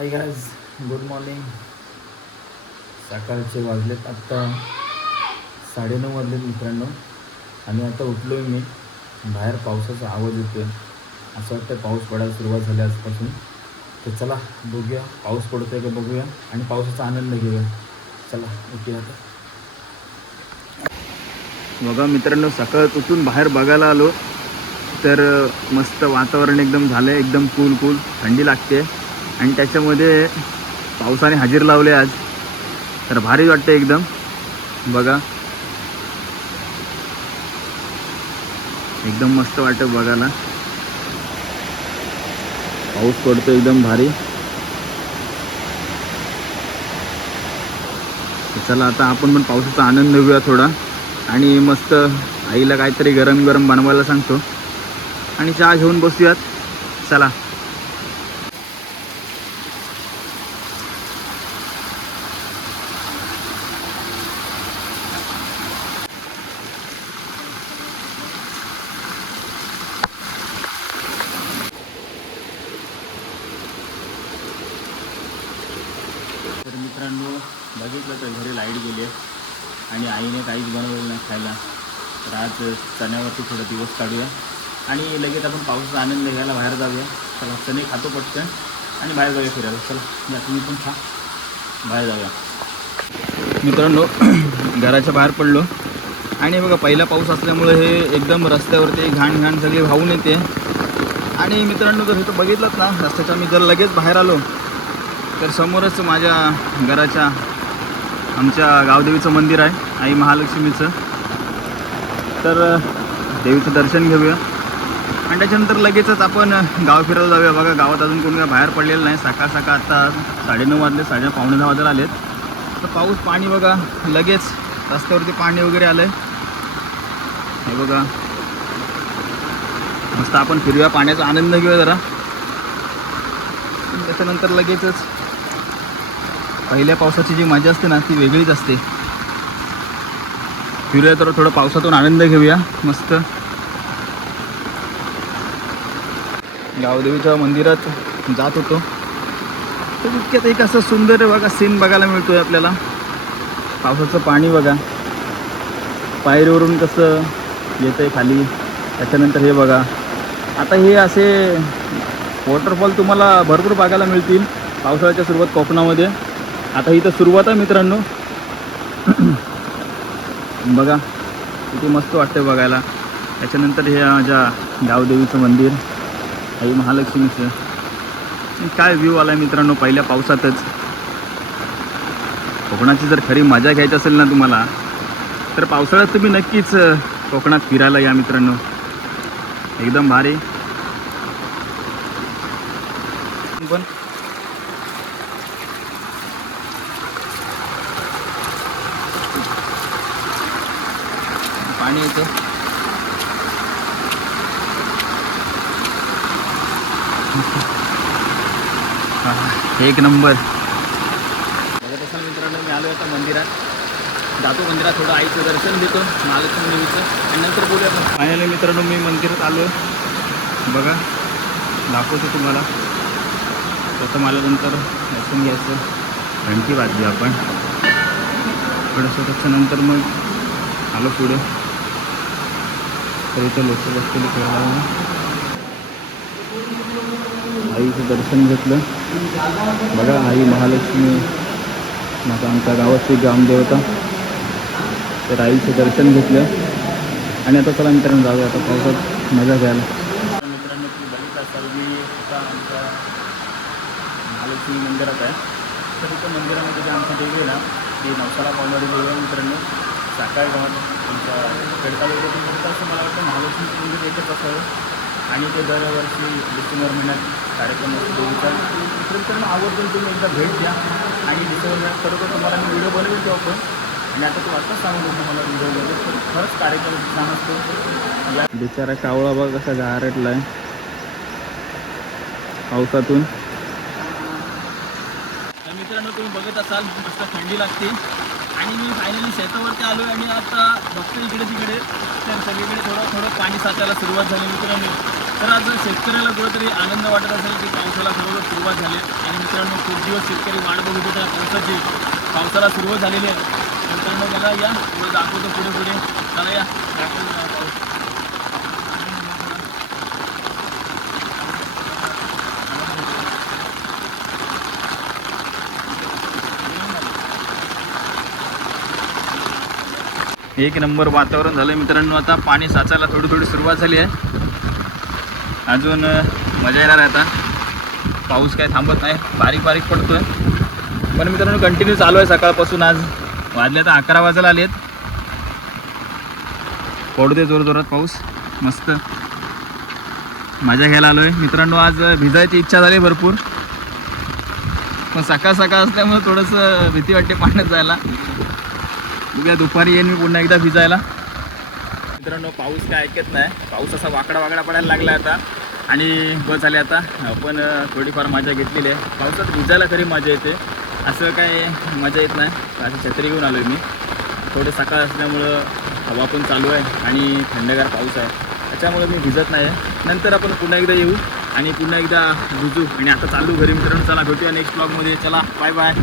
Hi guys, good morning. सकाळचे वाजलेत आत्ता 9:30 वाजलेत मित्रांनो. आणि आता उठलो आहे मी. बाहेर पावसाचा आवाज येतो आहे. असं वाटतं पाऊस पडायला सुरुवात झाली आजपासून. तर चला बघूया पाऊस पडतो आहे का बघूया आणि पावसाचा आनंद घेऊया. चला उठूया आता. बघा मित्रांनो, सकाळ उठून बाहेर बघायला आलो तर मस्त वातावरण एकदम झालं आहे, एकदम कूल थंडी लागते आणि त्याच्यामध्ये पावसाने हजेरी लावले आज. तर भारी वाटते एकदम. बघा एकदम मस्त वाटतं बघायला. पाऊस पडतो एकदम भारी. चला आता आपण पण पावसाचा आनंद घेऊया थोडा आणि मस्त आईला काहीतरी गरम गरम बनवायला सांगतो आणि चहा घेऊन बसूयात. चला. तर मित्रांनो, बघितलं तर घरी लाईट गेली आहे आणि आईने काहीच बनवलेलं नाही खायला. तर आज चण्यावरती थोडा दिवस काढूया आणि लगेच आपण पावसाचा आनंद घ्यायला बाहेर जाऊया. चला चणे खातो पटकन आणि बाहेर जाऊया फिरायला. चला या तुम्ही पण खा, बाहेर जाऊया. मित्रांनो, घराच्या बाहेर पडलो आणि बघा पहिला पाऊस असल्यामुळे हे एकदम रस्त्यावरती घाण सगळी वाहून येते. आणि मित्रांनो, जर इथं बघितलंच ना रस्त्याच्या, मी जर लगेच बाहेर आलो तर समोरच माझ्या घराच्या आमच्या गावदेवीचं मंदिर आहे, आई महालक्ष्मीचं. तर देवीचं दर्शन घेऊया आणि त्याच्यानंतर लगेचच आपण गाव फिरायला जाऊया. बघा गावात अजून कोणी बाहेर पडलेलं नाही. सकाळ आता 9:30 वाजले, 9:45 वाजता आलेत. तर पाऊस पाणी बघा लगेच रस्त्यावरती पाणी वगैरे आलं आहे. हे बघा मस्त आपण फिरूया, पाण्याचा आनंद घेऊया जरा. त्याच्यानंतर लगेचच पहिल्या पावसाची जी मजा असते ना ती वेगळीच असते. फिरूया तर थोडं पावसातून आनंद घेऊया मस्त. गावदेवीच्या मंदिरात जात होतो तर इतक्यात एक असं सुंदर बघा सीन बघायला मिळतोय आपल्याला. पावसाचं पाणी बघा पायरीवरून कसं येतंय खाली. त्याच्यानंतर हे बघा, आता हे असे वॉटरफॉल तुम्हाला भरपूर बघायला मिळतील पावसाळ्याच्या सुरुवात कोकणामध्ये. आता इथं सुरुवात आहे मित्रांनो. बघा किती मस्त वाटतं बघायला. त्याच्यानंतर हे माझ्या गावदेवीचं मंदिर, आई महालक्ष्मीचं. काय व्ह्यू आला आहे मित्रांनो पहिल्या पावसातच. कोकणाची जर खरी मजा घ्यायची असेल ना तुम्हाला तर पावसाळ्यात तुम्ही नक्कीच कोकणात फिरायला या मित्रांनो. एकदम भारी. पण पाणी येते. एक नंबर. बघत असाल मित्रांनो, मी आलो आता मंदिरात. जातो मंदिरात, थोडं आईचं दर्शन घेतो महालक्ष्मी देवीचं आणि नंतर बोलूया आपण. फायनली मित्रांनो मी मंदिरात आलो. बघा दाखवतो तुम्हाला. तसं मला नंतर दर्शन घ्यायचं, घंटी वाजली आपण थोडंसं. त्याच्यानंतर मग आलो पुढे. तर इथं लोक बसलेले फिरायला. आईचं दर्शन घेतलं. बघा आई महालक्ष्मी माझा आमच्या गावाची ग्रामदेवता. तर आईचं दर्शन घेतलं आणि आता चला मित्रांनो जाऊया आता पावसात मजा घ्यायला. मित्रांनो तुम्ही बघितलं असाल मी आता आमच्या महालक्ष्मी मंदिरात आहे. तर इथं मंदिरामध्ये जे आमचं देवी आहे ना ते नवसाला पावणारी देवी आहे मित्रांनो. साकाळ गावात आमच्या खेडतालुक्यातून बघता असं मला वाटतं महालक्ष्मीचं मंदिर एकच असावं आणि ते दरवर्षी डिसेंबर महिन्यात कार्यक्रम असतो देवीचा. मित्रांनो आवर्जून तुम्ही एकदा भेट द्या आणि डिसेंबर महिन्यात खरोखर तुम्हाला मी व्हिडिओ बनवेल तो आपण. आणि आता तू आत्ताच सांगू नका मला व्हिडिओमध्ये, तर खरंच कार्यक्रम छान असतो. या बिचारा कावळा बघ कसा गारटला आहे पावसातून. तर मित्रांनो तुम्ही बघत असाल मस्त थंडी लागते आणि मी फायनली शेतावरती आलो आणि आता बघतो इकडे तिकडे तर सगळीकडे थोडं पाणी साचायला सुरुवात झाली मित्रांनो. तर आज शेतकऱ्याला कुठेतरी आनंद वाटत असेल की पावसाला खरोखर सुरुवात झाली आहे. आणि मित्रांनो खूप दिवस शेतकरी वाट बघत होते पावसाची. पावसाला सुरुवात झालेली आहे. मित्रांनो बघा या पुढे दाखवतो पुढे पुढे चला या दाखवतो पाऊस. एक नंबर वातावरण झालं मित्रांनो. आता पाणी साचायला थोडी थोडी सुरुवात झाली आहे. अजून मजा येणार आहे आता. पाऊस काय थांबत नाही, बारीक बारीक पडतोय पण मित्रांनो कंटिन्यू चालू आहे सकाळपासून. आज वाजले तर 11 वाजायला आलेत. पडते जोर जोरात पाऊस. मस्त मजा घ्यायला आलो आहे मित्रांनो. आज भिजायची इच्छा झाली भरपूर पण सकाळ सकाळ असल्यामुळे थोडंसं भीती वाटते पाण्यात जायला. उद्या दुपारी येईन मी पुन्हा एकदा भिजायला. मित्रांनो पाऊस काय ऐकत नाही. पाऊस असा वाकडा वाकडा पडायला लागला आता आणि बस झाली आता. आपण थोडीफार मजा घेतलेली आहे. पावसात भिजायला खरी मजा येते, असं काय मजा येत नाही. अशी छत्री घेऊन आलो आहे मी. थोडे सकाळ असल्यामुळं हवा पण चालू आहे आणि थंडगार पाऊस आहे, त्याच्यामुळे मी भिजत नाही आहे. नंतर आपण पुन्हा एकदा येऊ आणि पुन्हा एकदा भिजू. आणि आता चालू घरी मित्रांनो. चला भेटूया नेक्स्ट ब्लॉगमध्ये. चला बाय बाय.